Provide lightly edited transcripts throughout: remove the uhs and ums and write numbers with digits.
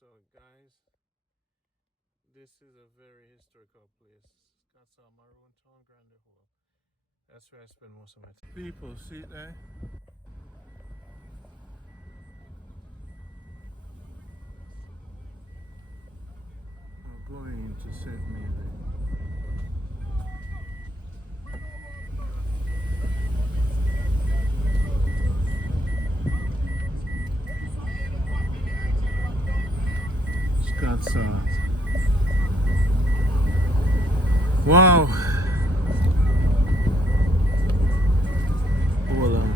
So, guys, this is a very historical place. It's got some Maroon Town Grande Hall. That's where I spend most of my time. People, see it there? We're going to St. Mary. Scott's wow. Hold on.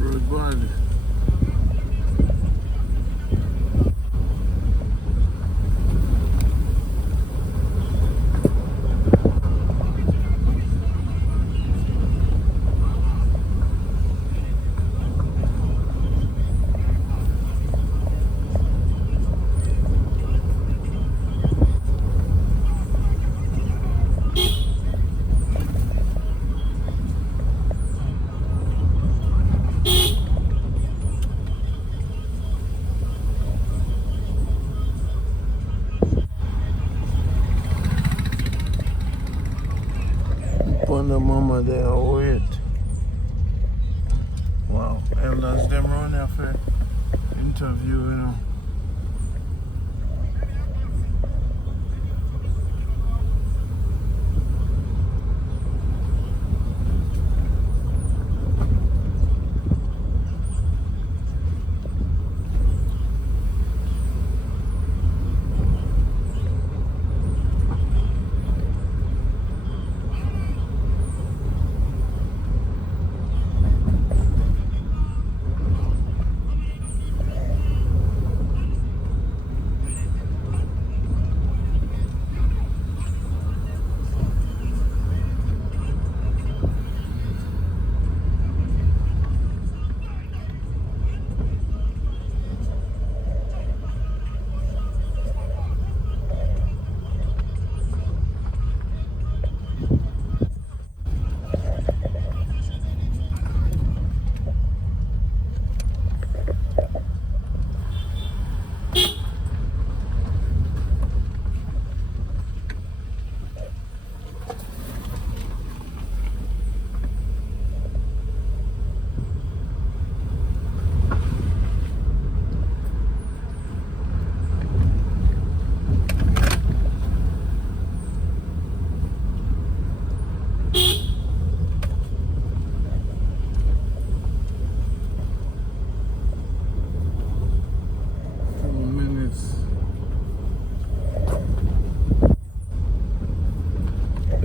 Road bud. Put the mama there, wait. Wow, elders them run here for interview, you know.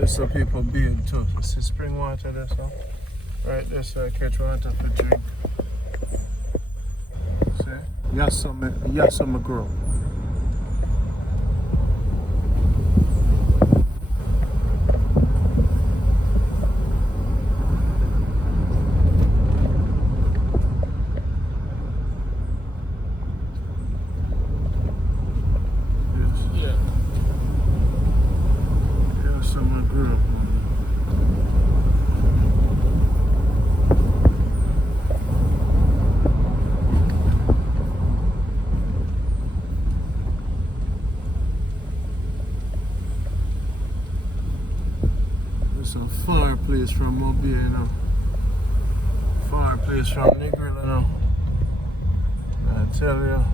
So people being too. This is spring water there, so right there, so I catch water for drink. See? Yasama grow. It's a far place from Mobile, you know. Far place from Negril, you know. I tell you.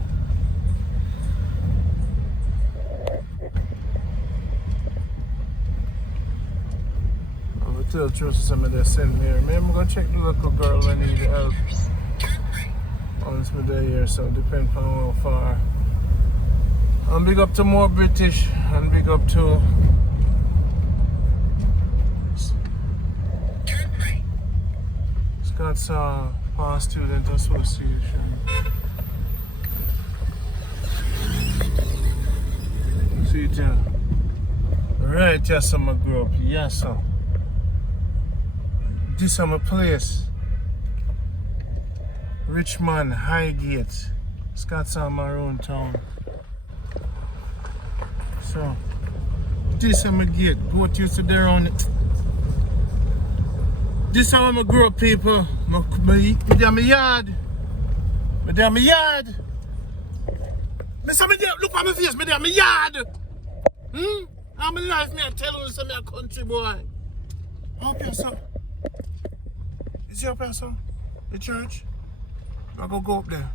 I will tell Truth some of they sent me here. Maybe I'm gonna check the local girl when I need help. Once I'm there here, so depends on how far. And big up to more British and big up to Scott's Past Student Association. See it here. Right, yes, I'm a grew up. Yes, sir. This is my place. Richmond, Highgate, Scott's Maroon Town. So, this is my gate. Goat used to there on it. This is how I grew up, people. Me down my yard. Me down my yard. Me say me there, look at my face, me down my yard. How many life me I tell you say me a country boy? Up here, son. Is it up here, son? The church? I go up there.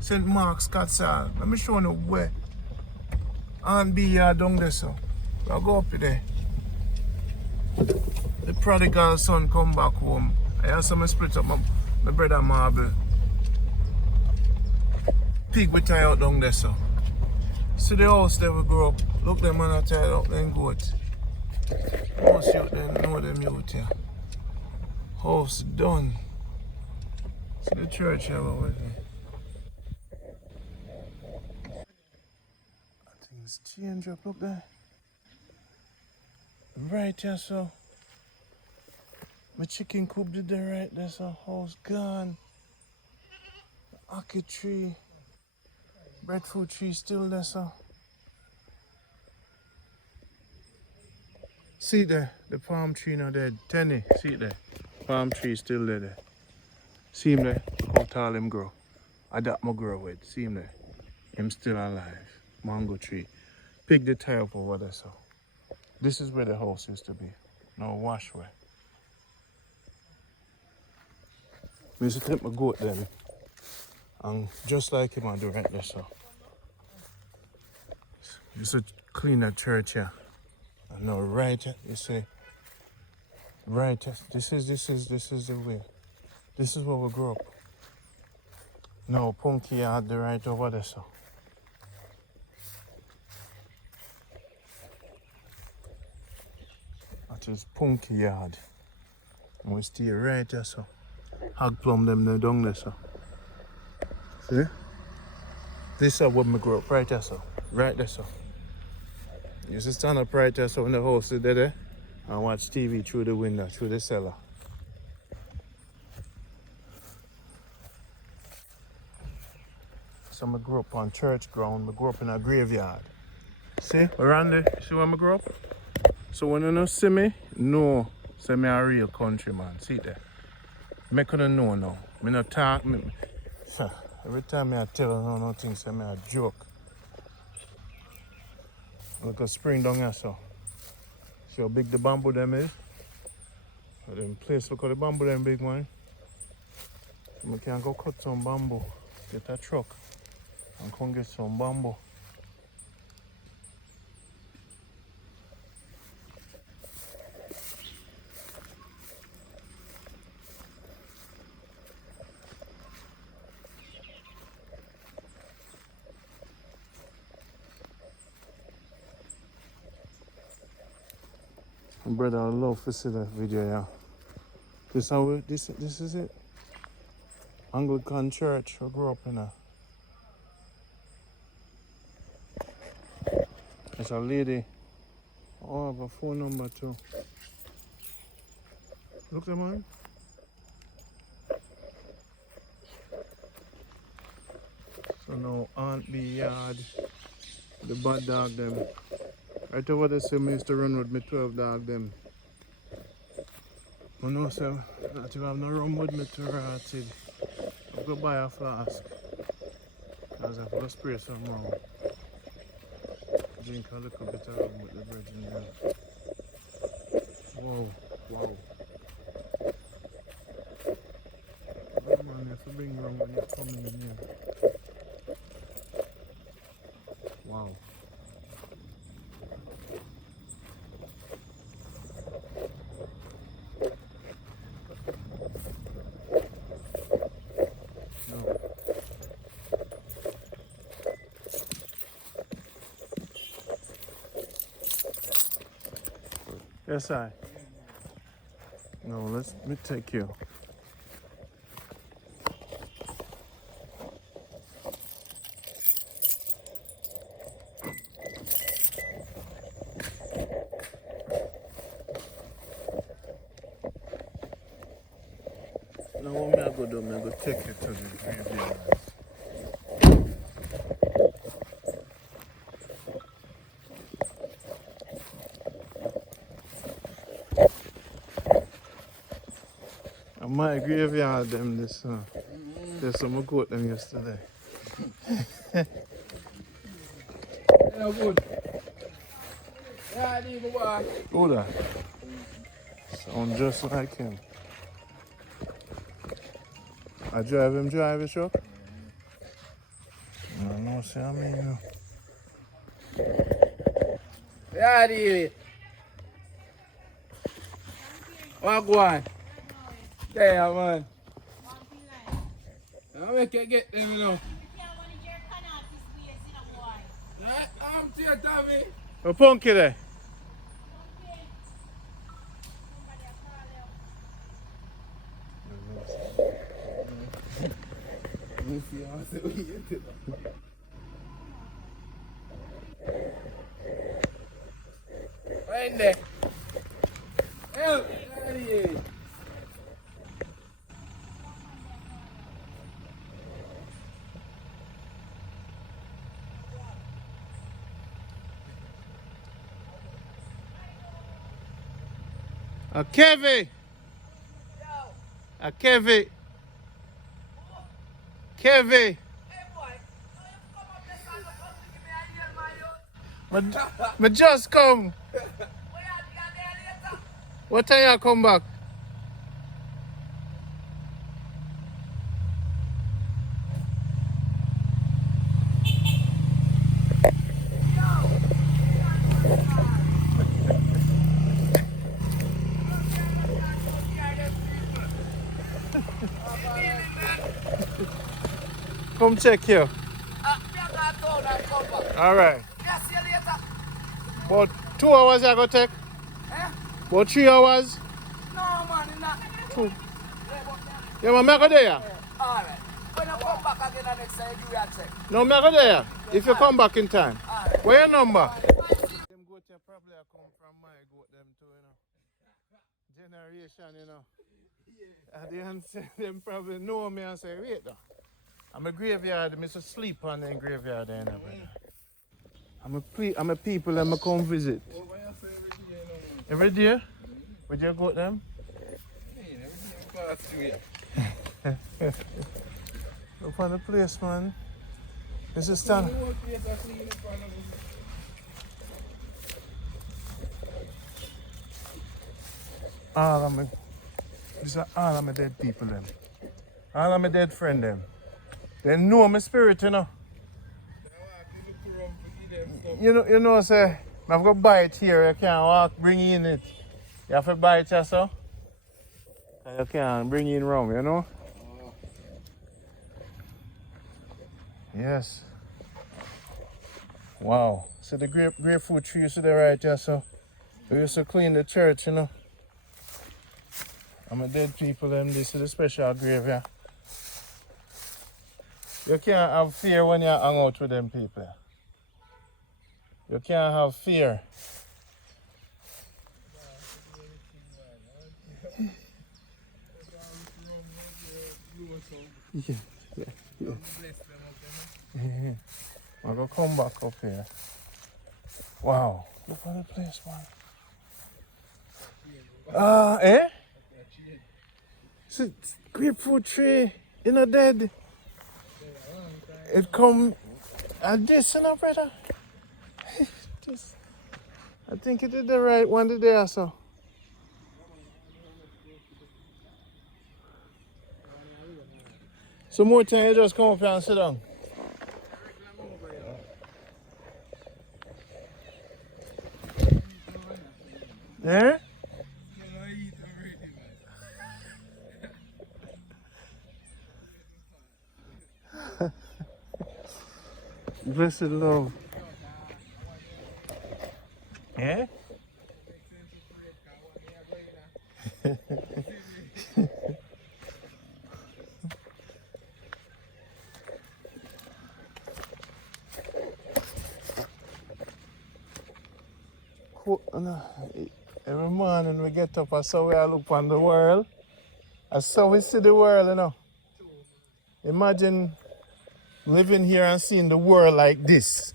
St. Mark's, Scott's. Let me show you where. And be down there, so I go up there. The prodigal son come back home. I have some spirit up my brother Marble. Pig we tie out down there, so. See the house there we grow up. Look them man I tie up them goat. Most youth them know them youth here. House done. See the church here over there. Things change up, look there. Right here, so. My chicken coop did there right there, so house gone. Ackee tree. Breadfruit tree still there, so. See there, the palm tree now dead. Tenny, see there. Palm tree still there. See him there? How tall him grow. I that my grow with. See him there? Him still alive. Mango tree. Pig the tie up over there, so. This is where the house used to be. No washway. I used to take my goat then. And just like him I do right there, so. Used to clean that church here. And now right here, you see. Right here. This is the way. This is where we grew up. No, Punky had the right over there, so. That is Punky yard. And we stay right here, so. Hog plum them there down there, so. See? This is where we grew up, right here, so. Right there, so. You used to stand up right there, so when the house is there, and watch TV through the window, through the cellar. So I grew up on church ground, I grew up in a graveyard. See, around there, see where I grew up? So when you don't see me, no, say me a real country man, see there. Me couldn't know now, me not talk, every time I tell you nothing, say me a joke. Look at spring down here, so. See how big the bamboo them is? So them place, look at the bamboo them big one. We can go cut some bamboo, get a truck, and come get some bamboo. Brother, I love to see that video, yeah. This is it. Anglican church, I grew up in a. There's a lady. Oh, I have a phone number too. Look there, man. So now Aunt B yard, the bad dog them. Right over there, so I used to run with me 12 dog them. I know, so that you have no rum with me to rotted. I'll go buy a flask. Because I've got to spray some rum. Drink a little bit of rum with the bread in there. Wow, wow. Oh man, you have to bring around when you're coming in here. Wow. No. Yes, I. No, let me take you. Now what I go do, I go take you to the graveyard. And my graveyard them this there's some goat them yesterday. Yeah, good. Yeah, leave a boy. Who that? Sound just like him. I drive him drive his truck? No, no, see I mean Yeah, leave it. What go on? Yeah, man. I make you get them, you know. I'm to you, Tommy. a punky there. Right there. Help. Yeah, leave it. A Kevy! A Kevy! Kevy! Me just come. What time you come back? Come check you. Alright. Yeah, see you later. About 2 hours I go take? Eh? About 3 hours? No, man, it's not. Two. Yeah, man, I go there. Alright. When I come back again the next time, you give me a check. No, I go there. If you come back in time. Alright. Where your number? Them goat here probably come from my goat them too, you know. Generation, you know. At the answer, them probably know me and say, wait though. I'm a graveyard, I used to sleep on the graveyard there, you know, brother. I'm a people that I come visit. Every day? Would you go to them? Up on the place, man. This is stand. These are all of my dead people, them. All of my dead friend, them. They know my spirit, you know. You know, say, I've got to buy it here, you can't walk, bring in it. You have to buy it yourself. You can't bring it in wrong, you know? Yes. Wow. So the grapefruit tree used to be right here, so we used to clean the church, you know. I'm a dead people, them. This is a special graveyard. You can't have fear when you hang out with them people. You can't have fear. Yeah. I'm gonna come back up here. Wow. Look at the place, man. Eh? See, grapefruit tree, you know, dead. It come at this, you know, brother. This. I think it did the right one today, so. Some more time you just come up here and sit down. Yeah? Blessed love. Yeah? Every morning we get up, that's how we look on the world. That's how we see the world, you know. Imagine living here and seeing the world like this.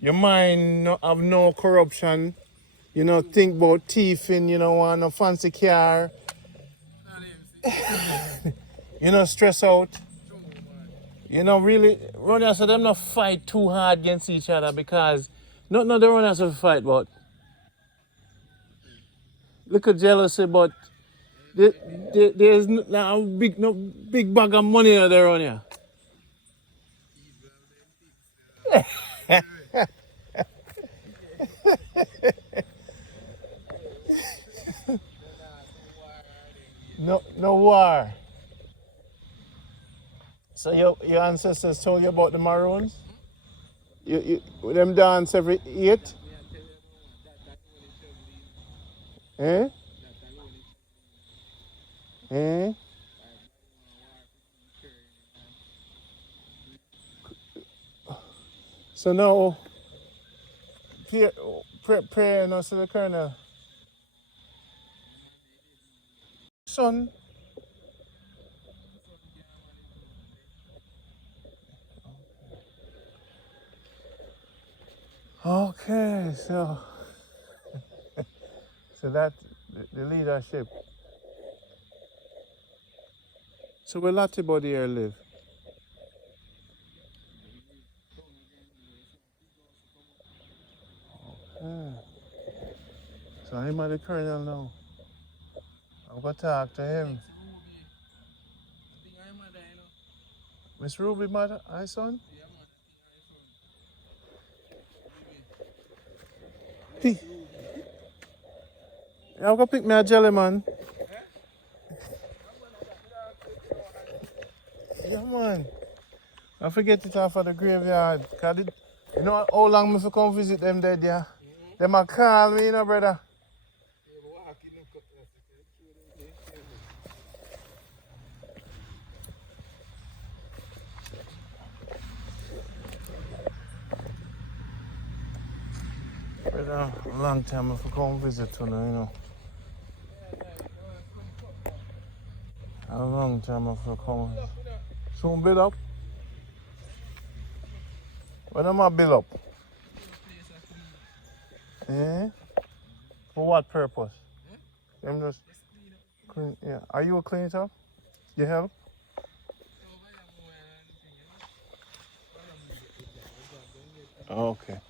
Your mind no have no corruption. You know, think about thieving, you know, want no fancy car. You know, stress out. You know, really, runners, so them not fight too hard against each other because not the runners will fight, but look at jealousy, but there's no big bag of money out there on here. No war. So your ancestors told you about the Maroons? You them dance every 8? Eh? Eh? So now, pray now to the colonel. Son. Okay, so that the leadership. So where Lottie Body here live? Yeah. So I'm at the colonel now. I'm gonna talk to him. Miss Ruby mother, hi son? P. Yeah, I'm gonna pick me a jelly man. Yeah man. I forget it off of the graveyard. You know how long I come visit them dead, yeah? Them a call me, you know, brother. Brother, a long time I come visit you know. A long time I come. Soon build up? When am I build up? Eh? For what purpose? Them just clean, yeah. Are you a clean it up? You help? Okay.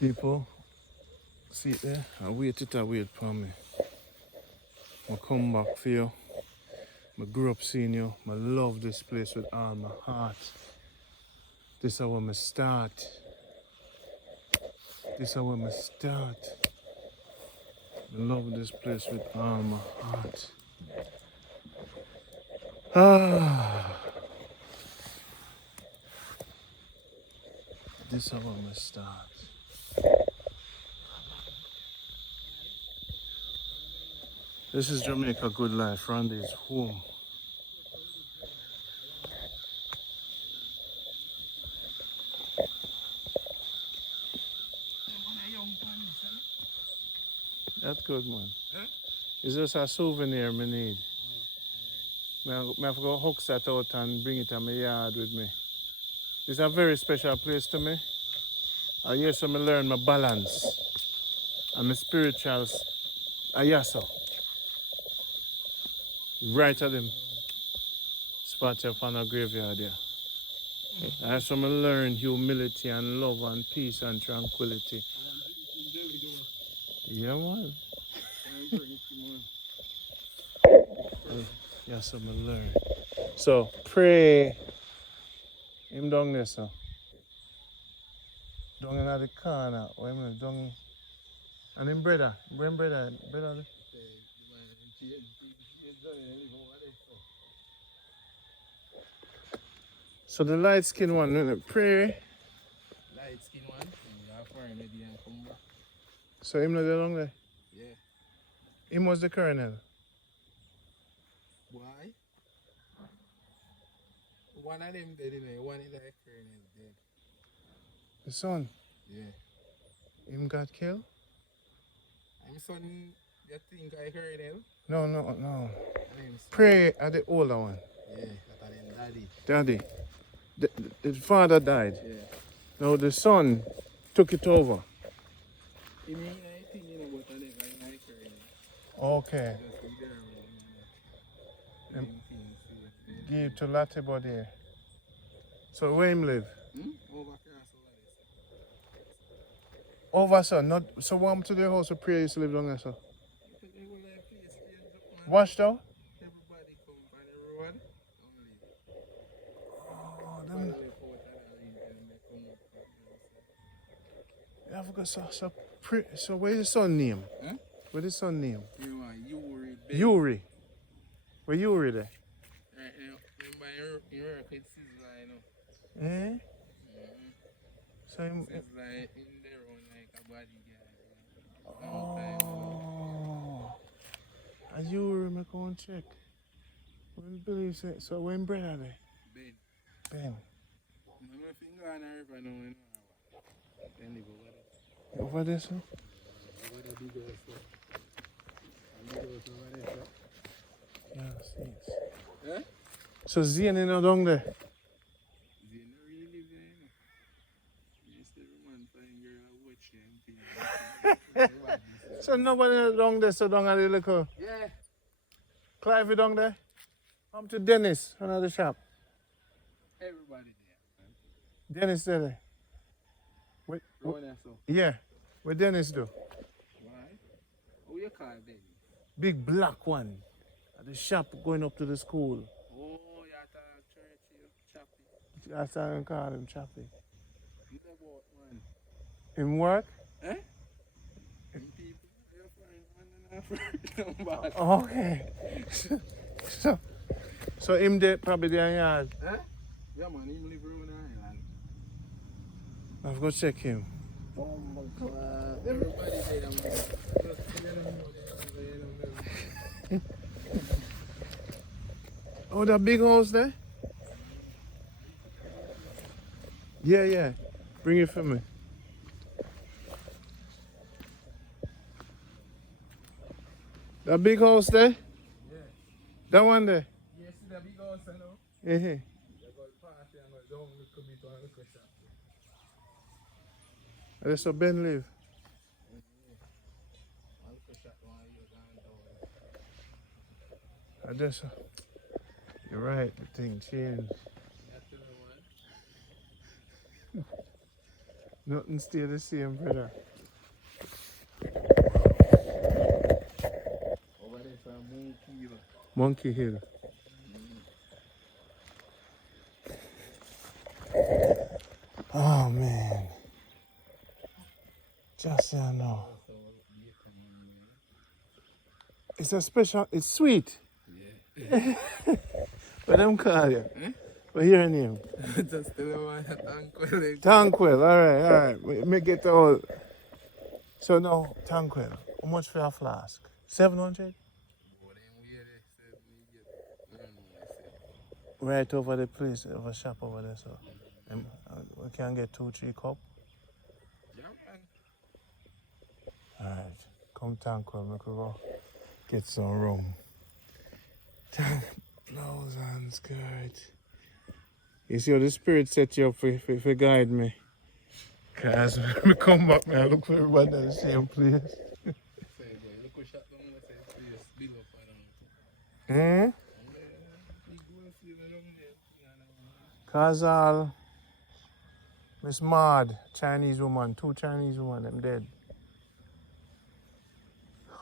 People, see it there? I wait for me. I come back for you. I grew up seeing you. I love this place with all my heart. This is how I start. This is how I start. I love this place with all my heart. This is how I start. This is Jamaica Good Life. Randy's home. That's good, man. Huh? It's just a souvenir I need. I have to go hook that out and bring it to my yard with me. It's a very special place to me. I hear some learn my balance and my spirituals. Ayaso. Right at them spot up on a graveyard there. I have some learn humility and love and peace and tranquility. Yeah, man. Yeah, so I learn. So pray him down there, so. Down in the corner. Wait a minute, down. And him brother. Brother. So the light skin one, pray. Light skin one, you have foreign lady and come back. So him not there long there? Yeah. Him was the colonel. Why? One of them dead, you know. One in the colonel is dead. The son. Yeah. Him got killed? I'm son, you think I heard him? No. And him son. Pray at the older one. Yeah, that him daddy. Daddy. The father died. Yeah. Now the son took it over. You mean I think you know about them, I heard him. Okay. Just be there, Him- things, Give to Latibo there. So where him live? Over across Over, sir. Not so warm to the house of prayer used to live down there, sir. over there. They will like place strange up, man. Washed out? Everybody come by the road. Oh, Only them. live out and they come up. Yeah, I forgot, so pray. So where's the son name? Huh? Where's the son name? You are Yuri. Yuri. Where Yuri there? Right now, remember you work with Sizzla, you know. Eh? So him. Sizzla in there on like a bodyguard. Long time. Oh. And Yuri, me go and check. When Billy said, so when brother there? Ben. Ben. I'm not finger on the river now, you know. Then they go over there. Over there, sir? Over the big house, sir. And big house over there, sir. Yeah, see. Eh? So Zian is not down there? They don't really live there, you know. Just every man find girl and watch them things. So nobody down there, so down at the little Yeah. Clive down there? Come to Dennis, another shop. Everybody there, man. Dennis there. What, Rowan there, so. yeah, what Dennis do? Why? Who you call Dennis? Big black one. At the shop going up to the school. Oh, you at a Churchill, Chappie. That's how I call him Chappie. You know about man. Him work? Eh? Them people, they're flying 1.5 Okay. so him there probably there in yard. Eh? Yeah, man, him live around the island. I've got to check him. Everybody there, man. Just you know, Oh, that big house there? Yeah. Bring it for me. That big house there? Yeah. That one there? You see the big house, you know? Yeah. You go party and go down, little bit on a little shop. That's where Ben live. One little shop, one you down. I just. You're right, the thing changed. That's the one. Nothing stay the same, brother. Over there for Monkey Hill. Monkey Hill. Oh man. Just so I know. So, you come on, man. It's a special, it's sweet. Yeah. What them call you? Eh? What your name? Just tell them what uncle. Tanquil, alright. Make it all. So now, Tanquil, how much for a flask? 700? Right over the place, over shop over there, so we can get 2-3 cup. Yeah, man. Alright, come Tanquil, we could go get some rum. Blouse and skirt. You see how the spirit set you up for guide me? Cause when we come back, man, I look for everybody at the same place. Hmm? Cause all Miss Maud, Chinese woman, 2 Chinese women, them dead.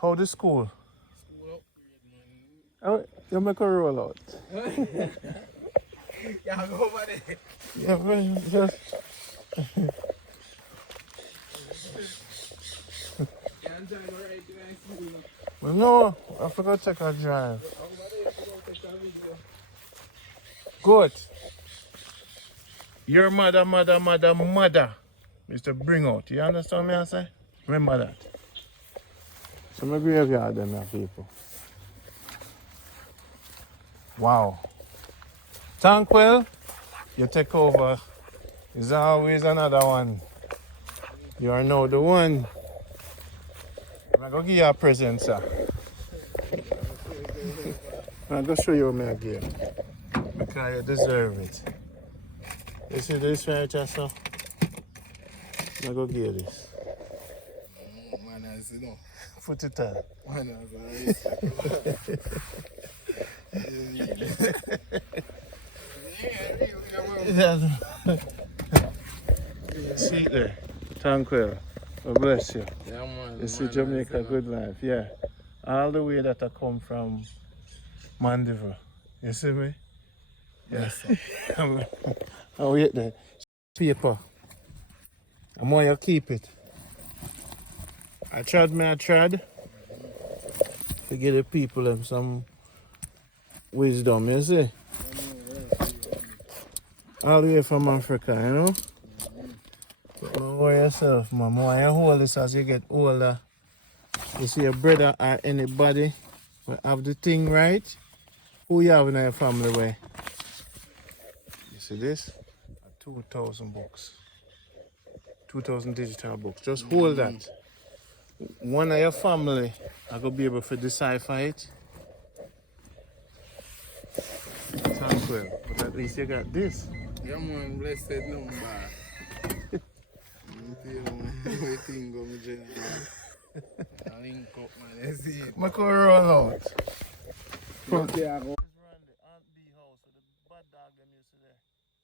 How the school? School upgrade, man. Oh, you make a roll out. Yeah, go over there. Yeah, man, just... Can't join the right behind you. Well, no, I forgot to take a drive. Over there, if you don't take a video. Good. Your mother, Mr. Bring out. You understand me I say? Remember that. So my graveyard them here, people. Wow. Tranquil, you take over. There's always another one. You are now the one. I'm going to give you a present, sir. I'm going to show you what I give. Because you deserve it. You see this right here, sir? I'm going to give you this. Manners, you know. Put it on. Manners, See it there. Tranquil. God bless you. yeah, man. You see Jamaica, good life. Yeah. All the way that I come from Mandeville. You see me? Yes, I'll wait there. Paper. I'm going to keep it. I tried to give the people them some wisdom, you see? All the way from Africa, you know? But don't worry yourself, man. More you hold this as you get older. You see your brother or anybody will have the thing right. Who you have in your family way? You see this? 2,000 books. 2,000 digital books. Just hold that. One of your family I could be able to decipher it. Tranquil. But at least you got this. yeah, man. Blessed number. Everything go me general. I link up, man. You see it. I could roll out. Okay, I go. Run the Aunt B house with the bad dog them used to there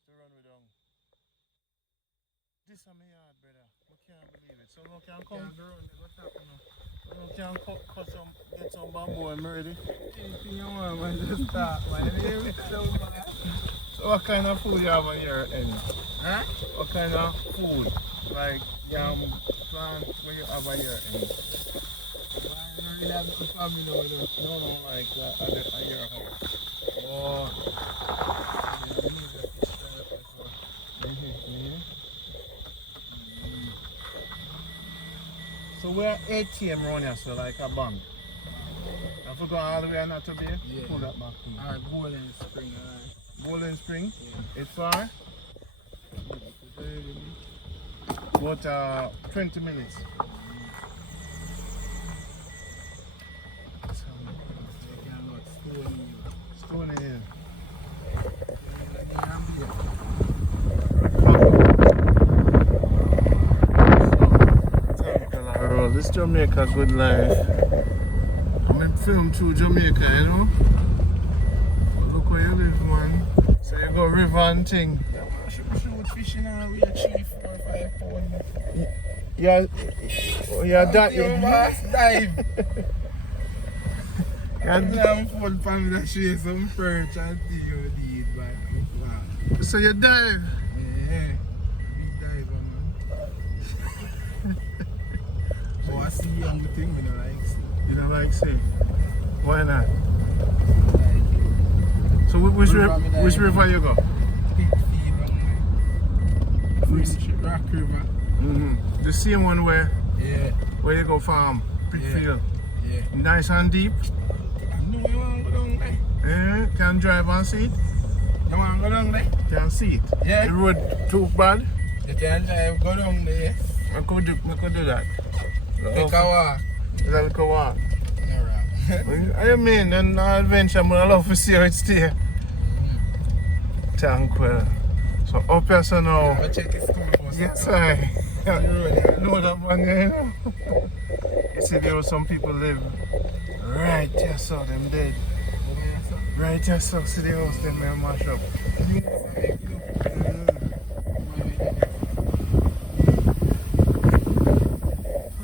to run with them. This is my yard, brother. I can't believe it. So no can come. What's happening? No can cut some, get some bamboo and ready. Anything you want, man. Just start, man. So what kind of food you have on your end? Huh? What kind of food? Like yam plant what you have on your end? I don't really have the family over there. No, like at your house. Oh. So we're ATM around here, so like a bank. I forgot all the way not to be. Yeah. Pull that back to me. Alright, Golden Spring, Golden Spring. Yeah. It's far. About 20 minutes. Stony Hill. This Jamaica good life. I'm in film through Jamaica, you know. But look where you live, man. So you go river and thing. Shoot fishing and we achieve 4 or 5 pounds. Yeah, Dive. And I'm full family that share some perch and thing you need, but so you dive. yeah, big diver, man. Oh, I see young thing, you know, like see. You don't like see? Why not? Like it. So which river you go? Big fever, man. Rock River. The same one where Yeah, you go farm, big Yeah. field. yeah. Nice and deep. I know you want to go down there. Yeah, can drive and see it. You want to go down there? Can see it. Yeah. The road too bad. You can drive, go down there. I could do that. Take a walk. Let's go on. Alright. I mean, an adventure, I'm gonna love to see how it's there. Tranquil. So up here, so now. I'll check his school bus. Yes, I know that one, you know. You see, there were some people live right here, so them dead. Right here, so see the house, them may mash up.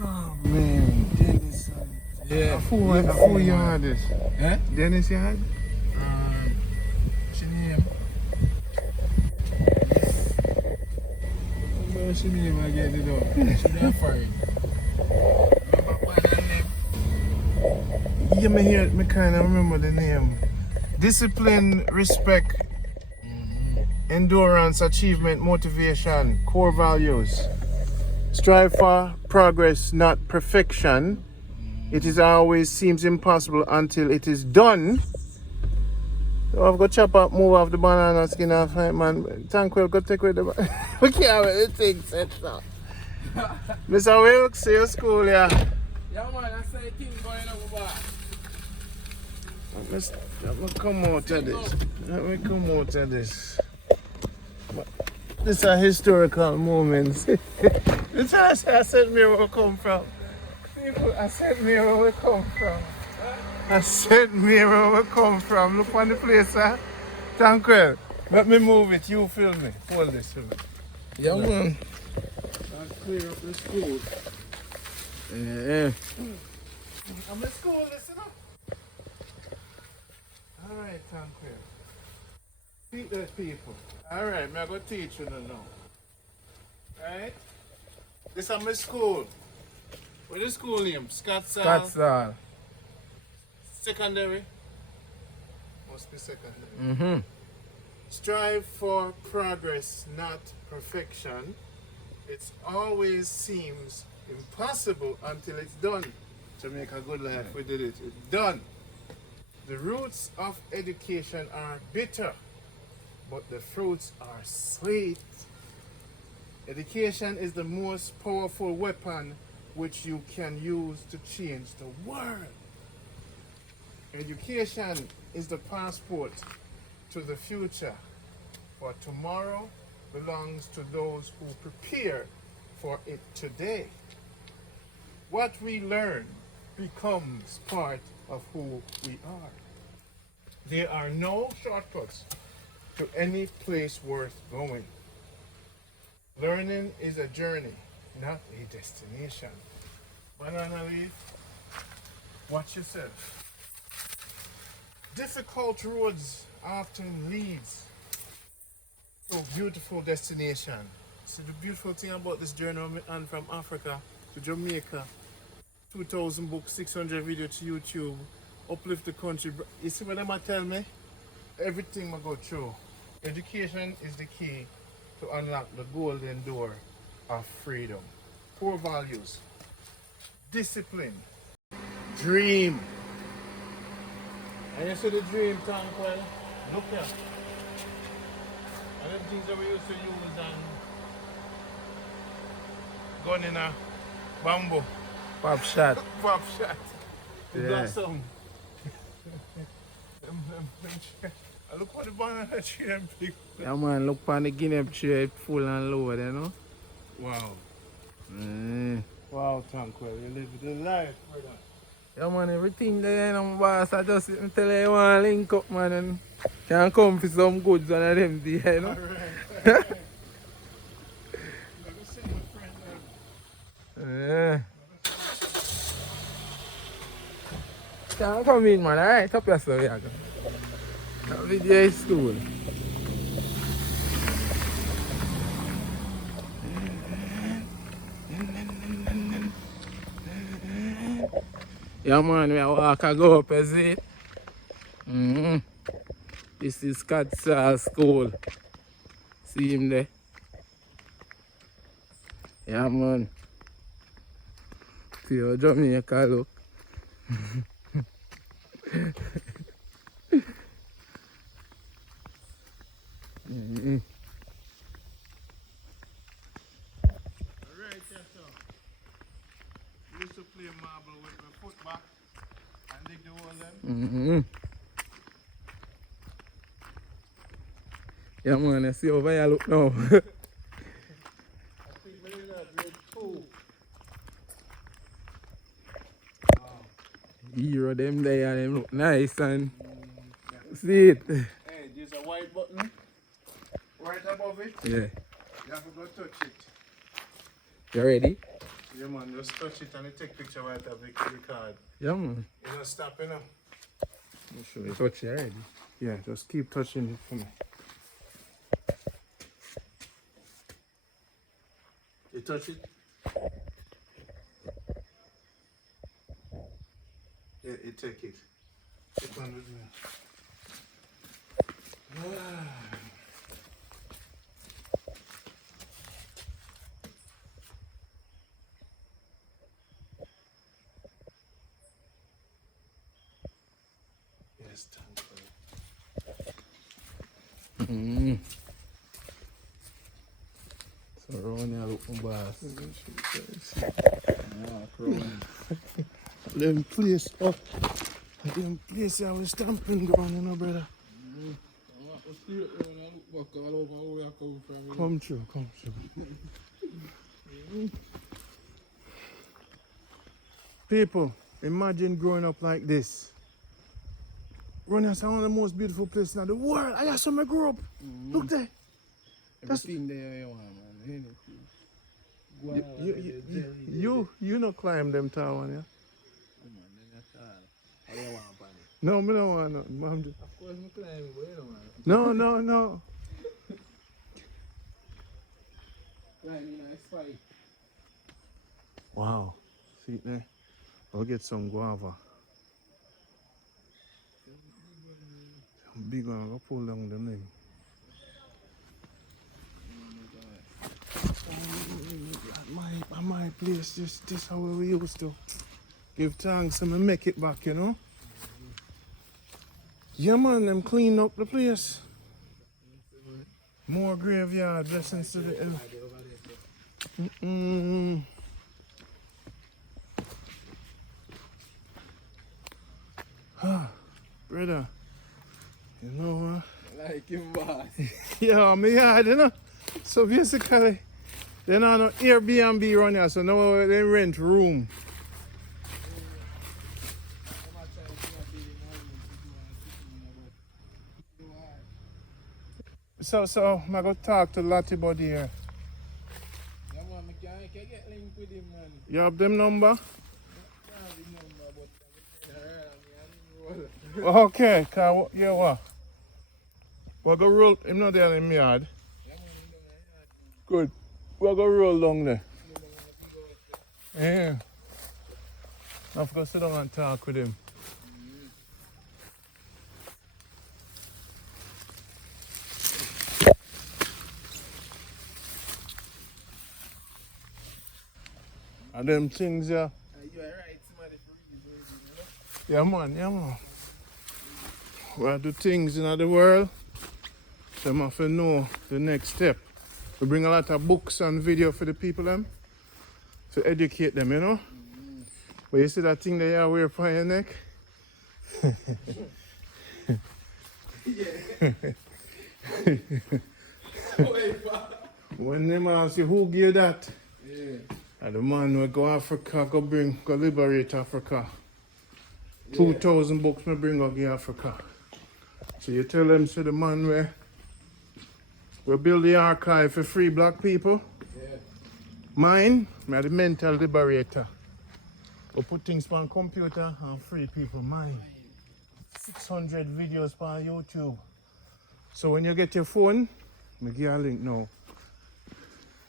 Oh man, Dennis. Yeah. Who yard is? Eh? Dennis yard? What's your name? What's your name again? You know? She done fine. Remember one of them? Yeah, me kind of remember the name. Discipline, respect, endurance, achievement, motivation, core values. Strive for progress, not perfection. It is always seems impossible until it is done. So I've got chop up, move off the banana skin off, right, man. Tranquil, go take away the we can't wait the thing set up. Mr. Wilkes, see you school, yeah. Yeah, man, that's the thing going on, boss. Let me come out of this. Let me come out of this. This is a historical moment. This is I said me where we come from. People, I said me where we come from. I said me where we come from. Look on the place, huh? Tranquil. Let me move it. You film me. Hold this for me. Yeah, man. Let's clear up the school. Yeah. I'm in school, listen up. Alright, Tranquil. Teach those people. Alright, I'm going to teach you now. Right? This is my school. What's the school name? Scottsdale. Secondary? Must be secondary. Mm-hmm. Strive for progress, not perfection. It always seems impossible until it's done. To make a good life, we did it. It's done. The roots of education are bitter, but the fruits are sweet. Education is the most powerful weapon which you can use to change the world. Education is the passport to the future, for tomorrow belongs to those who prepare for it today. What we learn becomes part of who we are. There are no shortcuts to any place worth going. Learning is a journey, not a destination. Banana leaf, watch yourself. Difficult roads often leads to beautiful destination. See, the beautiful thing about this journey I'm from Africa to Jamaica, 2,000 books, 600 videos to YouTube, uplift the country. You see what they might tell me? Everything I go through. Education is the key to unlock the golden door of freedom. Core values, discipline, dream. And you see the dream, Tranquil? Look here. And them things that we used to use and gun in a bamboo. Pop shot. Pop shot. The Yeah. blossom. And look what the banana tree them big. Yeah, man, look on the guinea tree, full and low, you know? Wow. Mm. Wow, Tranquil. You live the life, brother. Yeah, man, everything there, you know, boss. I just tell you, you want to link up, man, and can come for some goods one of them there, you know? Alright. Yeah. Can come in, man, alright? Up yourself, yeah. That video is cool. Yeah, man, we walk and go up, is it? This is Scottsdale School. See him there? Yeah, man. See how Jamaica look. Alright, yes, sir. We used to play marble with my foot back and dig the hole them. Yeah, man, I see over here look now. I think we did that grade 2. Hero them there, them look nice and see it. Hey, there's a white button right above it. Yeah. You have to go touch it. You ready? Yeah, man, just touch it and you take picture right of the card. Yeah, man. You don't stop, you know? I'm sure you touch it already. Yeah, just keep touching it for me. You touch it? Yeah, you take it. Take one with me. Yes, thank you. So Ronnie, I look for boss. Them place up. Them place I was stamping ground, you know, brother. Come true, come true. People, imagine growing up like this. Ronnie, it's one of the most beautiful places in the world. I saw me grow up. Look there. Everything there you want, man. You not climb them tower, yeah? No, me don't want nothing. Of course, I'm climbing, but you don't want it. No. Climbing is fight. Wow. See it there? I'll get some guava. Some big one, I'll pull down them thing. At my place, this how we used to give thanks and make it back, you know? Yeah, man, them clean up the place. More graveyard, blessings to the brother, you know what? Like him, boss. Yeah, me yard, you know? So basically, they don't no Airbnb run here, so now they rent room. So I go talk to Lottie Buddy here. Yeah, man, I can't get linked with him, man. You have them number? I have the number, but Okay, yeah, what? We'll go roll, him not there in my yard. Good. We'll go roll down there. Yeah. I've got to sit down and talk with him. And them things, yeah. you are right, somebody for real, Yeah, man. We do things in the world. Them have to know the next step. We bring a lot of books and video for the people them to educate them, you know. But you see that thing that you wear for your neck? When them ask you who gave that, and the man will go Africa, go liberate Africa. 2,000 books me bring go give Africa. So you tell them, so the man we build the archive for free black people. Mine, me the mental liberator. We put things on computer and free people. Mine. 600 videos on YouTube. So when you get your phone, me give you a link now.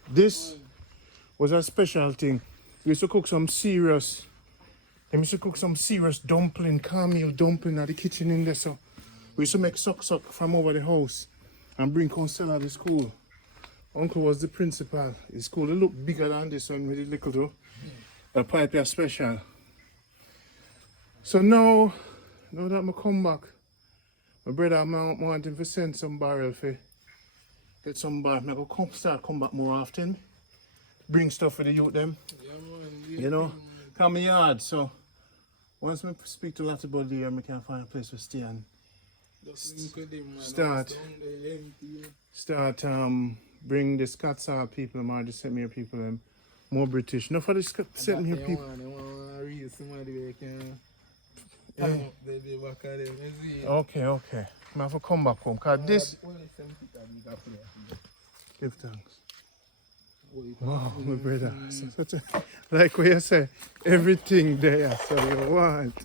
This was a special thing. We used to cook some serious dumpling, cornmeal dumpling at the kitchen in there. So we used to make suck from over the house and bring Costello to the school. Uncle was the principal. His school they look bigger than this one with the little though. A pipe is special. So now that I come back, my brother I'm wanting to send some barrel for get some barrel. I go come back more often. Bring stuff for the youth them. Yeah, man. You know, come my yard. So once I speak to Lottie Buddy here, I can find a place to stay and start bring the Scotsall people, or the St. Mary people, more British. No for the St. Mary people. They want to read somebody they can. Okay. I have to come back home. Cause this. Give thanks. Wow, my brother. Like what you say, everything there, so you want.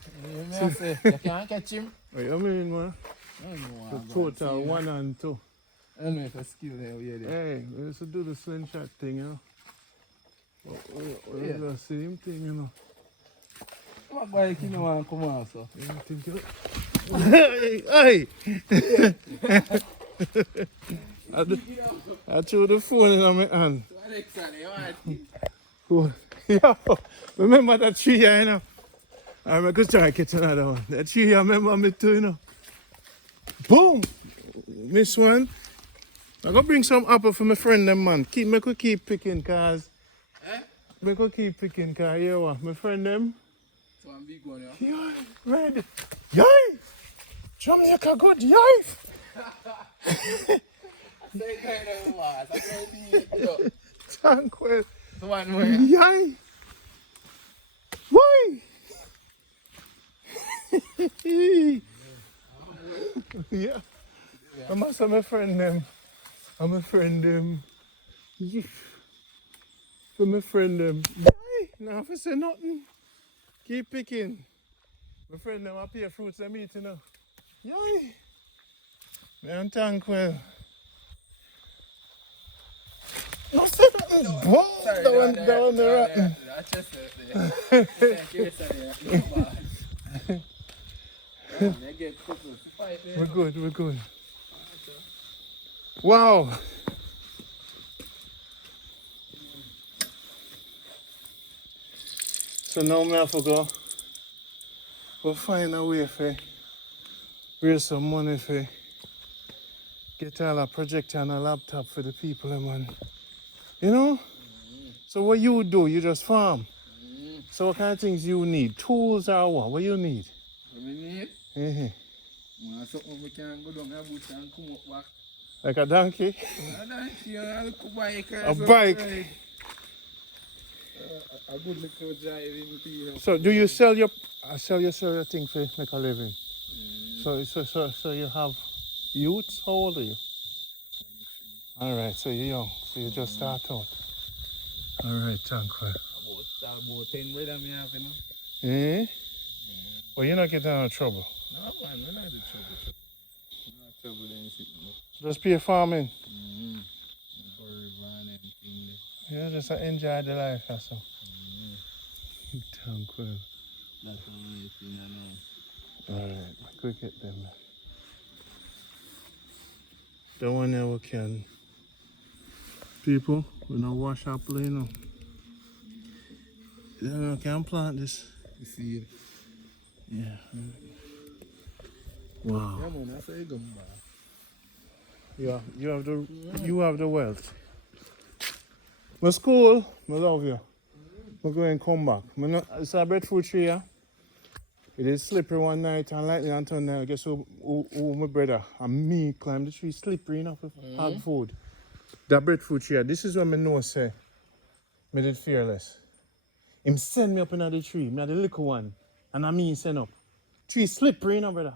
You can't catch him. What you mean, man? I don't know The what total 1 and 2. I don't know if a skill there. Yeah. Hey, we used to do the slingshot thing, you know. We Yeah. the same thing, you know. What boy you know want come on, so? You think you... Hey! I threw the phone in my hand. Yo, remember that tree here, you know? I'm going to try to catch another one. That tree here, remember me too, you know? Boom! Miss one. I'm going to bring some apple for my friend them, man. Me could keep picking, cause... Me could keep picking, cause, you know what? My friend them... So I'm big one, yeah. Yoy, red. Yoy! Jamaica good, yoy! Say kind of was. I can't be it. Tranquil. The one where. Yoy! Why? Yeah. I'm also my friend them. I'm a friend them. Yeah. For my friend them. Yoy! Now if I say nothing, keep picking. My friend them up here fruits them eat, you know. Yoy! I'm tranquil. No, say nothing. Whoa! That one the rotten. That's just it. They get couples to fight there. We're good. Wow! So now I have to go find a way for raise some money for get all a projector and a laptop for the people, man. You know? So what you do, you just farm. So what kind of things you need? Tools or what? What you need? What we need? Uh-huh. Something we can go down the bush and come up back. Like a donkey? A donkey and a little bike. A bike? A good little driving thing. So do you sell your thing for make a living? So you have youths? How old are you? Alright, so you're young. So you just start out. Alright, tranquil. About 10 brother me have, you know. Eh? Well, you're not getting out of trouble. No man, we're not in trouble. We're not trouble anything. Just be farming. Go river and anything. Yeah, just enjoy the life or so. Tranquil. That's the only thing I know. Alright, quick get them. The one that we can. People, we don't wash up, you know. You can plant this. You see it? Yeah. Wow. Yeah man, that's how you go back. Yeah, you have the wealth. My school, I love you. I'm going to come back. It's a breadfruit tree here. It is slippery one night and lightning and thunder. I guess who my brother and me climb the tree slippery enough with hard food. That breadfruit tree, this is what I know say. I did fearless. Him send me up in the tree, me the little one. And I me send up. Tree slippery, you know, brother.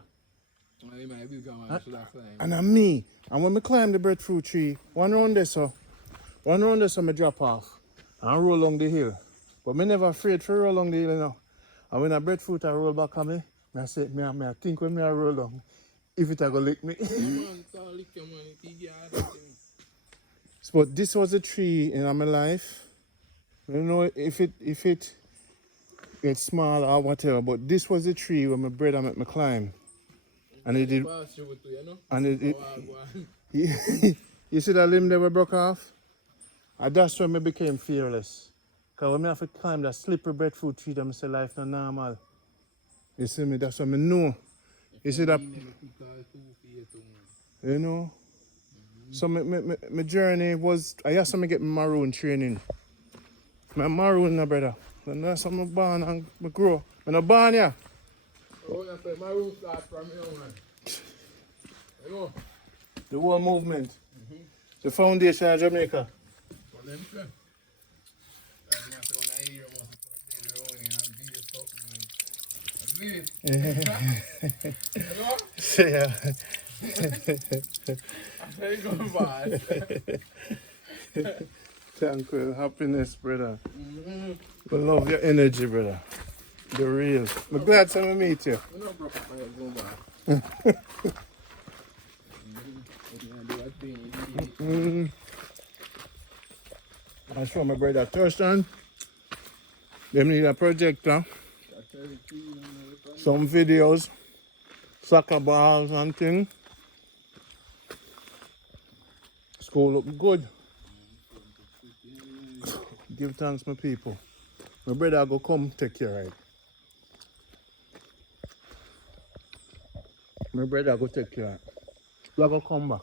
And I me. And when I climb the breadfruit tree, one round there so I drop off. And roll along the hill. But me never afraid to roll along the hill, you know. And when a breadfruit I roll back on me, I say, I think when I roll along, if it I go lick me. But this was a tree in my life. I don't know if it gets small or whatever, but this was a tree where my brother made me climb. And it did. And it you see that limb that we broke off? And that's when I became fearless. Because when I have to climb that slippery breadfruit tree, I say life not normal. You see me? That's what I know. You see that? You know? So my journey was, I have to get maroon training. I'm maroon now, brother. And that's how I'm born and I grow. I'm not born here. Oh, that's why maroon starts from here, man. You know? The whole movement. The foundation of Jamaica. Yeah. Tranquil happiness, brother. We love your energy, brother. The real. I'm glad to meet you. I'm not broke up, I go back. I saw my brother Thurston. Them need a projector, some videos, soccer balls and things. School looking good. Give thanks, my people. My brother go come take you right. My brother go take you right. You go come back.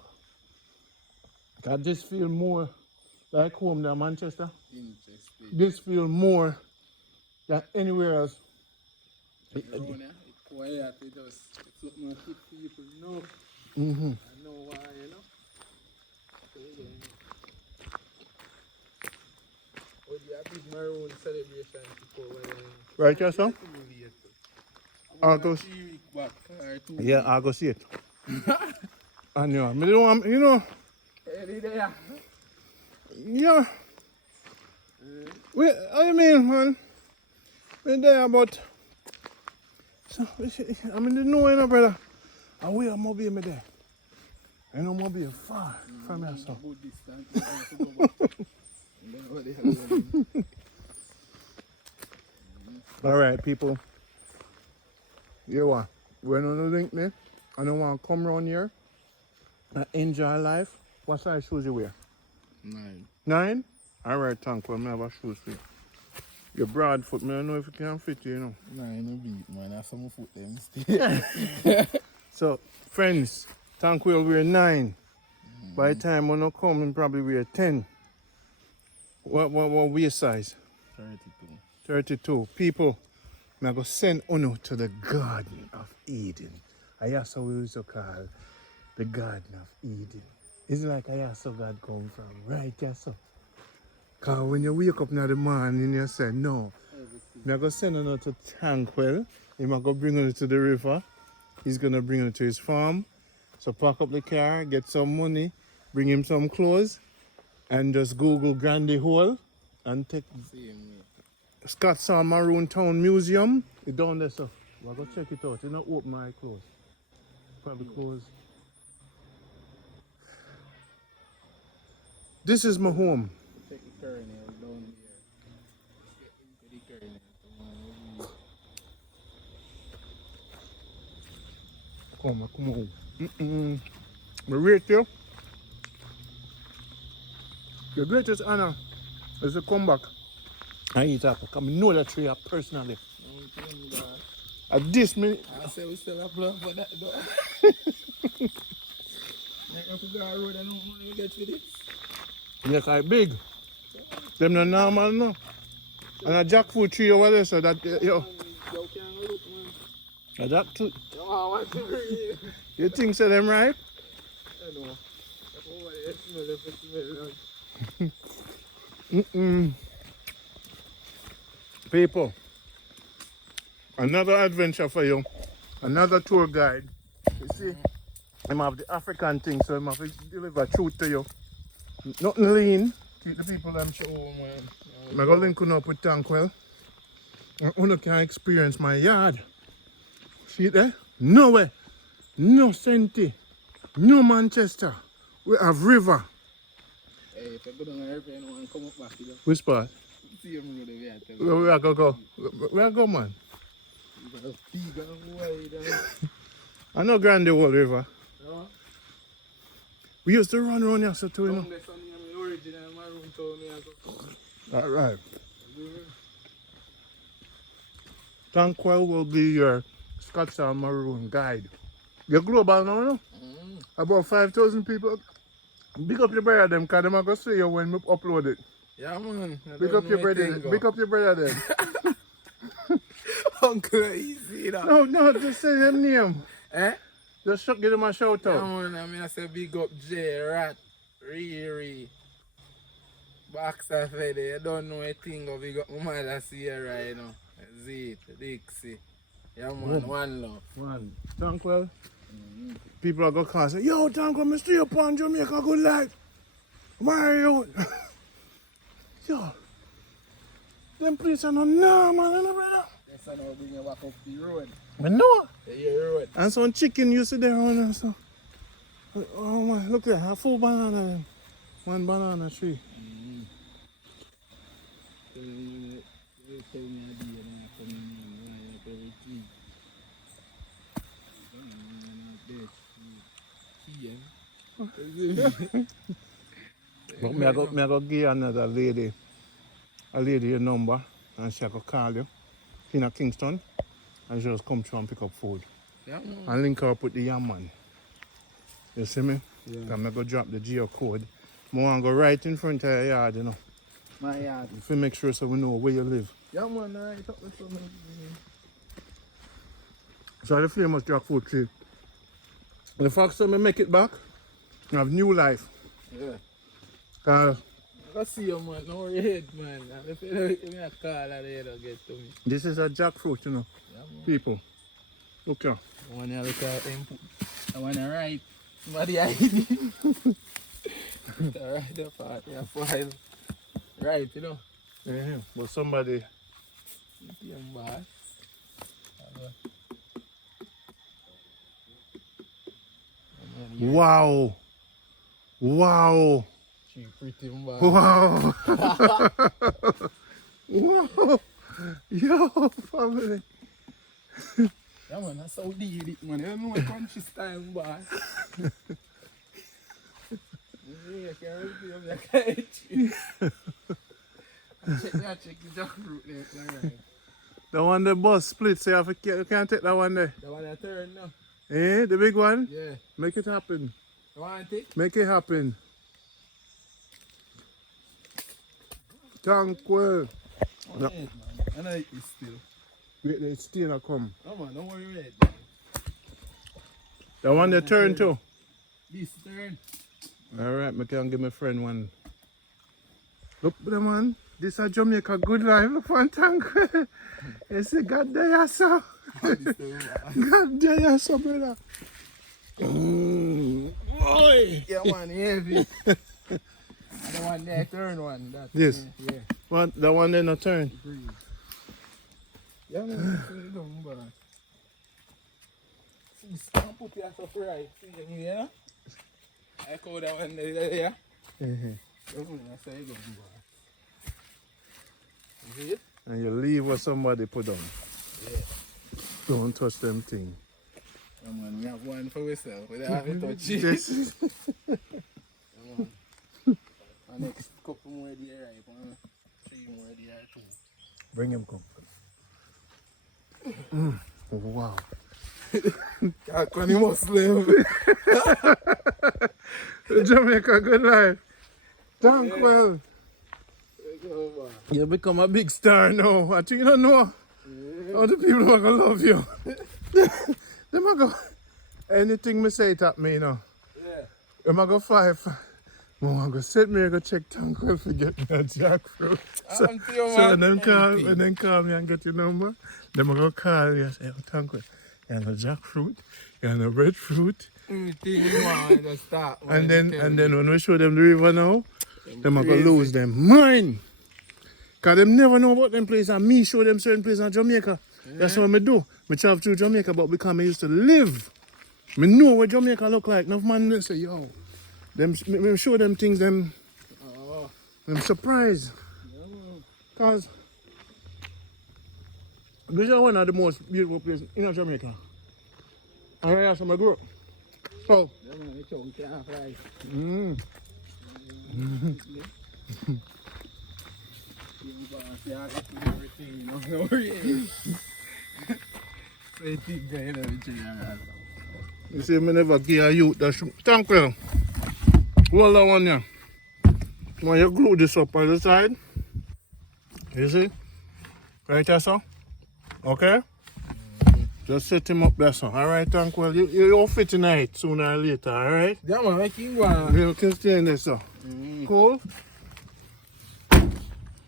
I just feel more like home than Manchester. Interesting. This feel more than anywhere else. Around here, it's quiet, it just, it's something that keep people know. Mm-hmm. I know why, you know. So, yeah. Oh, yeah, big maroon celebration before when Right, yes, sir? August. 3 weeks back, or 2 Yeah, I go see it. I know. Me don't want, you know, Hey, there. yeah. Wait, how you mean, man? We're there, but so, I mean, you know, you know, brother. I will have mobile me there. I know mobile far from here, so. Good distance. And then what the hell? All right, people. You what? When you link me, I don't want to come around here and enjoy life. What size shoes you wear? 9. 9? All right, thank you. I have a shoes for you. Your broad foot, I don't know if it can fit you, you know. 9 no beat, man. I have some foot them stay. So, friends, thank you. We're 9. By the time when you come, you probably wear 10. What waist size? 32. 32. People, I'm going to send Uno to the Garden of Eden. I asked how we used to call the Garden of Eden. It's like I asked how God come from. Right, yes, sir. Because when you wake up in the morning, you say, no. I'm going to send Uno to Tranquil. He's going to bring Uno to the river. He's going to bring Uno to his farm. So pack up the car, get some money, bring him some clothes, and just Google Grandy Hall and take Scottsdale Maroon Town Museum. It's down there, so we'll go check it out. It's not open, my clothes. Probably closed. This is my home. Take the kernel down here. Let's get into the kernel. Come on. I rate you. The greatest honor is to come back and eat apple. Because I know that tree personally. At this minute, I say we still apply for that though. Make up the road and we get for this. yes, I big. Them not normal no. And a jackfruit tree over there, so that yo. You can't look, man. A jackfruit. You want to breathe. You think so them right? I know. Over there, smell. People, another adventure for you. Another tour guide. You see, I'm have the African thing, so I'm have to deliver truth to you. Nothing lean. Keep the people them show, man. I'm going to link you up with Tranquil. And you can experience my yard. See there? No way. No Senti. No Manchester. We have river. Hey, if you go down the airplane, you want to come up back, you know. Which part? See him road over here. Where we are going to go? Where go, man? You got a big and wide. I know Grande Wall River. Yeah. We used to run around here, so too, you know. Down there, some of the original maroon town here, so. All right. Tranquil will be your Scottsdale Maroon guide. You're global now, no? About 5,000 people. Big up your brother them, because they're going to see you when we upload it. Yeah, man. Big up your brother. Big up your brother then. Uncle, easy that. No, just say your name. Eh? Just give them a shout Yeah, out. man, I mean, I say big up J, Rat, Riri, Boxer Fede. You don't know a thing of big up my mother Sierra, you know. Zeke, Dixie. Yeah, man, one love. One. Tranquil. People are going to call and say, yo, Tranquil, I stay up on Jamaica, good life. Mario. Yo. Them place are not normal, you know, brother. Yes, I know, bring you back up the road. I know. The road. And some chicken you see there on so. Oh man, look there, a full banana there. One banana tree. But me I go give you another lady, a lady your number, and she go call you in Kingston, and she just come through and pick up food. Yeah, man. And link her up with the young man. You see me? Yeah. I'm go drop the geo code. I want to go right in front of your yard, you know. My yard. If you make sure so we know where you live. Yeah, man, I talk with someone. So the famous jackfruit tree. The fact that I make it back, I have new life. Yeah. Cause I see you, man. No worry, head, man. If you don't give me a call, I'll get to me. this is a jackfruit, you know. Yeah, man. People. Look here. I want to look at input. I want to write. Somebody ID. Right up at your file. Right, you know. Yeah. But somebody. Young boss. Wow. Wow. She pretty boss. Wow. Wow. Yo, family. Yeah, man, that's how deal it, man. You don't know what country style, boss. Yeah, I can't repeat of your country. Check the jackfruit there, alright. The one the bus split, so you can't take that one there. The one that turn now. Eh, the big one? Yeah. Make it happen. You want it? Make it happen. Tranquil. Oh, No. wait, man. I know it is still. Wait, it's still not come. No, man, don't worry, wait. The one that turn too. This turn. Alright, I can give my friend one. Look, the man. This is Jamaica good life. Look one Tranquil. You see, God there, so. God there, so, brother. Boy. Yeah, man, heavy. The one there, turn one. That, This? Yeah. What? The one there not turn. Breathe. Yeah, man, you don't bother. See, stamp put your stuff right. See, you know? I call that one there, yeah? That's what I say, you don't bother. You see it? And you leave what somebody put on. Yeah. Don't touch them thing. Yeah, man, we have one for ourselves. We don't have to touch it. This. Yeah, man. And next couple more there, right? 3 more there, too. Bring him, come. Wow. Can't call him Muslim. Jamaica good life. Tranquil. You become a big star now. I think you don't know how the people are gonna love you. They might go anything me say it at me, you know. Yeah. They might go fly. I'm gonna sit me and go check Tranquil to get me a jackfruit. So when they call me and get your number, then I'm gonna call you and say, oh, Tranquil, you have no jackfruit, you have no breadfruit. Everything you want to start. And then when we show them the river now, them are gonna lose them mind. Cause them never know about them places and me show them certain places in Jamaica. Yeah. That's what I do. I travel through Jamaica, but because I used to live, I know what Jamaica look like. Enough man they say, yo, me show them things, them surprised. Cause this is one of the most beautiful places in Jamaica. And that's where I grew up. So, you see, me never give a youth that shoe. Tranquil. Hold that one here. When you glue this up on the side, you see? Right there, sir? Okay? Just set him up there, sir. Alright, Tranquil. You'll fit in it sooner or later, alright? Yeah, man, make him go on. You can stay in there, sir. Cool?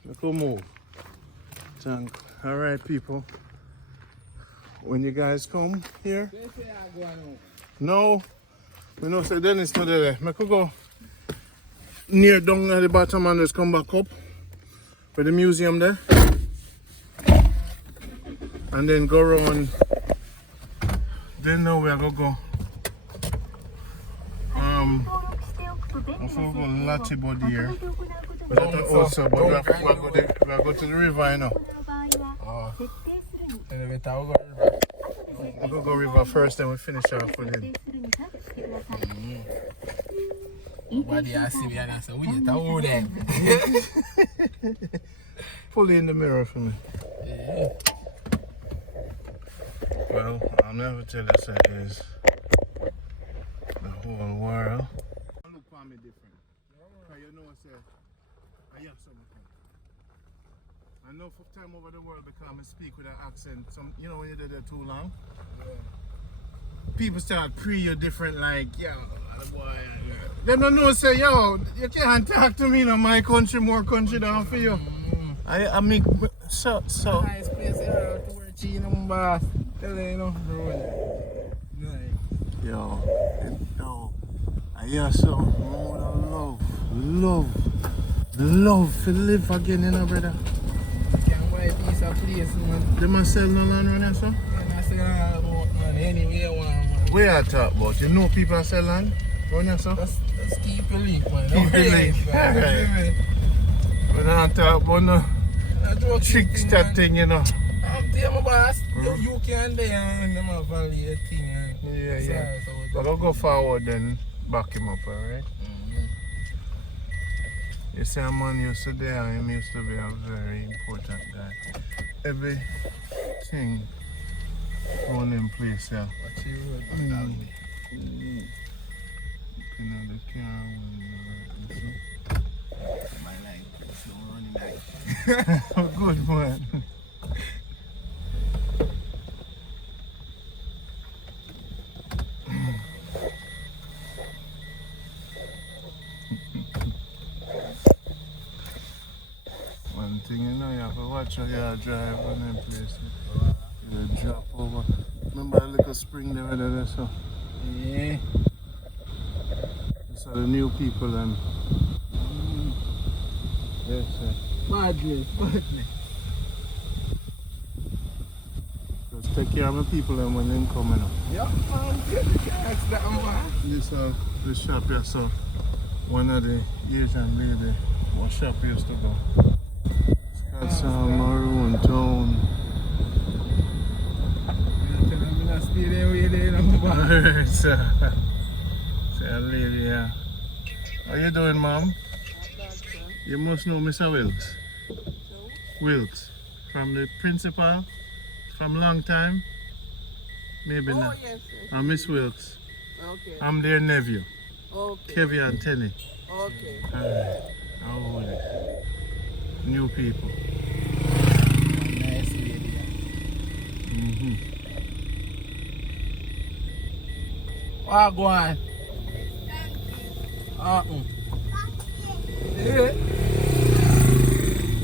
Look how move. Alright, people. When you guys come here, no, we know say Dennis not there. I could go near down at the bottom and just come back up. with the museum there. And then go around. Then now we are gonna go. I forgot Lati body here. But also, but we are go to the river, you know. Oh. Elevator, we'll go river. We'll go river first, then we finish off with him. Nobody has seen me and I said, we get a whole then. Pull it in the mirror for me. Yeah. Well, I'll never tell you that is the whole world. Look for me different. You know what I say? I have something. I know for time over the world because I speak with an accent. Some, you know when you did it too long? Yeah. People start pre you different like, yo, boy. They don't know say, yo, you can't talk to me in my country, more country down for you. I mean, so. Nice place here to work, Chino, boss. Tell you, know, nice. Yo, I hear some love to live again, you know, brother. You can buy a piece of place, man. They must sell no land around here, so? Yeah, I say, man, anyway you want, man. Where I talk about? You know people sell land around here, so? Let's keep it link, man. Keep it link. Alright. We don't talk about no trickster thing, you know. I'm telling my boss, you can there and them have value thing. Yeah. But I'll go forward then back him up, alright? You see a man used to there and him used to be a very important guy. Everything run in place, yeah. What you would Looking at the car my line, so running back. good man. One thing you know, you have to watch how you drive on them places. You drop over. Remember a little spring there, so? Yeah. These are the new people and yes, sir. Badly. Just take care of my people and when they come in. Yeah, man, that's that, man. This shop here, so one of the Asian lady, what shop we used to go. It's got some maroon tone. I'm not stay there where they don't go back. Alright, so say a lady, yeah. How you doing, mom? You must know Mr. Wilkes. Wilkes, from the principal, from long time. Maybe not. Yes, sir. I'm Miss Wilkes. Okay. I'm their nephew, Okay. Kevin and Tenny. Okay. Alright, how old is it? New people. Nice lady. What go on? Yeah.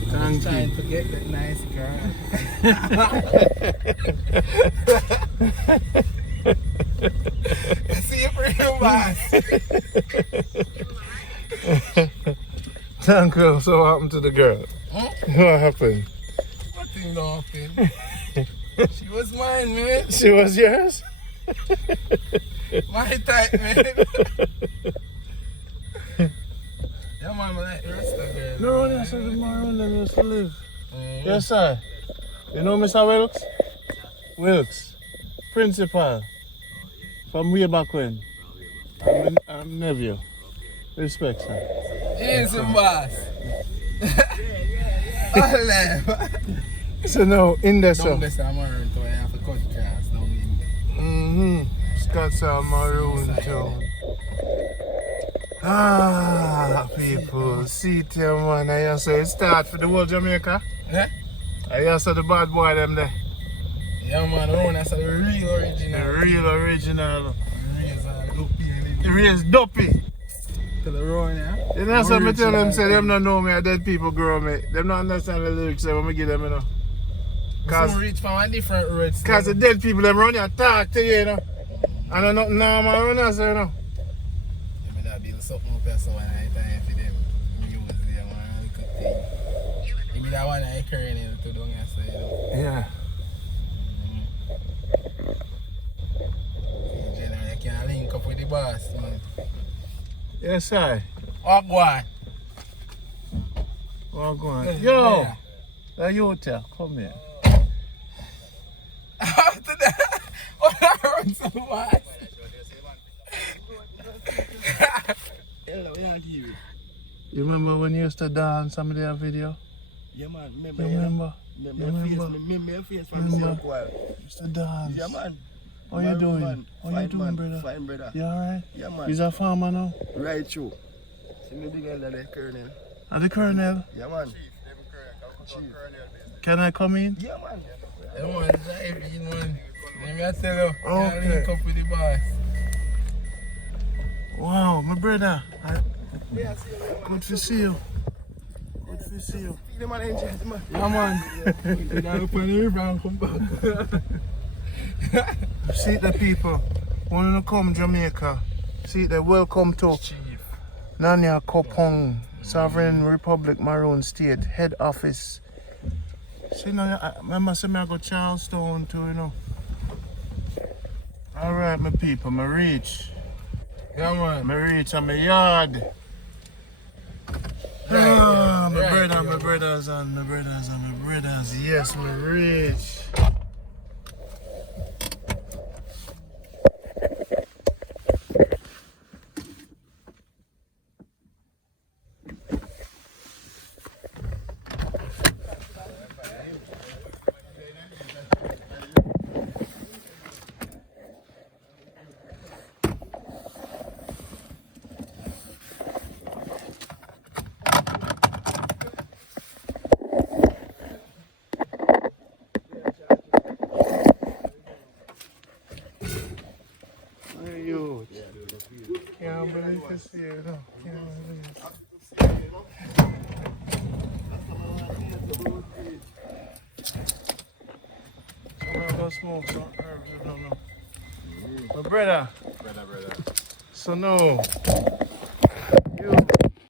Thank Trying you. to get that nice girl. See you for your boss. Thank you. So what happened to the girl? Huh? What happened? Nothing happened. She was mine, man. She was yours? My type, man. Yeah, man, I like the rest of the girl. No, that's where the maroon them used to live. Mm. Yes, sir. You know Mr. Wilkes? Wilkes. Principal. From way back when. I'm nephew. Respect, sir. Yes, boss. All left. So now, in there, Down sir. there, I'm around, so I have to cut grass down in there. Scott's a maroon too. Ah, people. See it here, man. I hear say it start for the whole Jamaica. Yeah? I hear say the bad boy them there. Yeah, man, around that's a real original. The real original. The Raise Duppy. to the road, yeah? You know something I tell them, say them not know me, I dead people grow me. Them not understand the lyrics when we give them, you know. Some reach from a different road. Cause the dead people them run here talk to you, you know. And I'm not normal run here, so, you know. Let me not build something up here so when I time for them music, them one little thing. Let me that one I carrying it to down here, so you know. Yeah. Generally, you can link up with the boss, man. Yes, I. Oh, go on. Oh, go on. Yeah, Yo! yeah. The youth here, come here. After that, what I run so fast? Hello, we on TV. You remember when you used to dance some of their video? Yeah, man. You Remember, remember? Remember your face from Remember? the same while. You used to dance. Yeah, man. How you doing? Man. How you Fine, doing, man. brother? Fine, brother. You alright? Yeah, man. He's a farmer now? Right, true. See me big elder there, Colonel. Are the colonel? Yeah, man. Chief. Can I come in? Yeah, man. Yeah, man, drive in, man. Let me tell you, Okay. you link up with the boss. Wow, my brother. Good to see you. Good to see you. The man enjoys, man. Yeah, man. You gotta open the river and come back. See the people. Want to come Jamaica. See the welcome to Chief. Nanya Kopong, Sovereign Republic Maroon State, head office. See now, I remember saying I go Charlestown too, you know. Alright, my people, me reach. Yeah, man. Me reach on my yard. Ah, my brother, my brothers and my brothers and my brothers. Yes, me reach. Where you? Can't believe this here, no. Can't believe. So I'm gonna smoke some herbs, I don't know. My brother. Brother. So no.